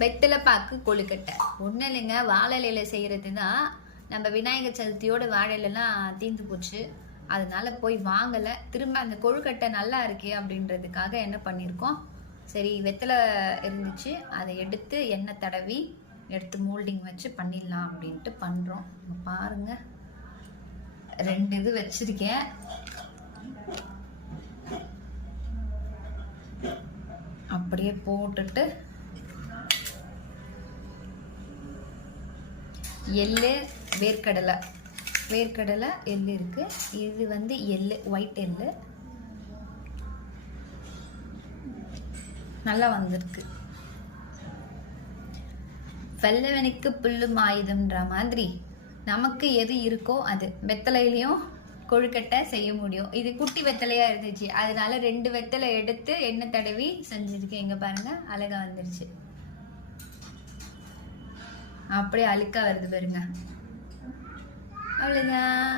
வெத்தலை பாக்கு கொழுக்கட்டை ஒன்றும் இல்லைங்க, வாழை இலையில செய்கிறது தான். நம்ம விநாயகர் சதுர்த்தியோட வாழை இலைலாம் தீர்ந்து போச்சு, அதனால போய் வாங்கலை. திரும்ப அந்த கொழுக்கட்டை நல்லா இருக்கே அப்படின்றதுக்காக என்ன பண்ணியிருக்கோம், சரி வெத்தலை இருந்துச்சு அதை எடுத்து எண்ணெய் தடவி எடுத்து மோல்டிங் வச்சு பண்ணிடலாம் அப்படின்ட்டு பண்ணுறோம். பாருங்க 2 இது வச்சிருக்கேன். அப்படியே போட்டுட்டு எள்ளு வேர்க்கடலை எள்ளு இருக்கு. இது வந்து எள்ளு, ஒயிட் எள்ளு நல்லா வந்திருக்கு. வெள்ளவனுக்கு புல்லும் ஆயுதம்ன்ற மாதிரி நமக்கு எது இருக்கோ அது. வெத்தலையிலையும் கொழுக்கட்டை செய்ய முடியும். இது குட்டி வெத்தலையா இருந்துச்சு, அதனால 2 வெத்தலை எடுத்து எண்ணெய் தடவி செஞ்சிருக்கேன். இங்க பாருங்க அழகா வந்துருச்சு. அப்படியே அழுக்கா வருது பாருங்க. அவ்வளவுதான்.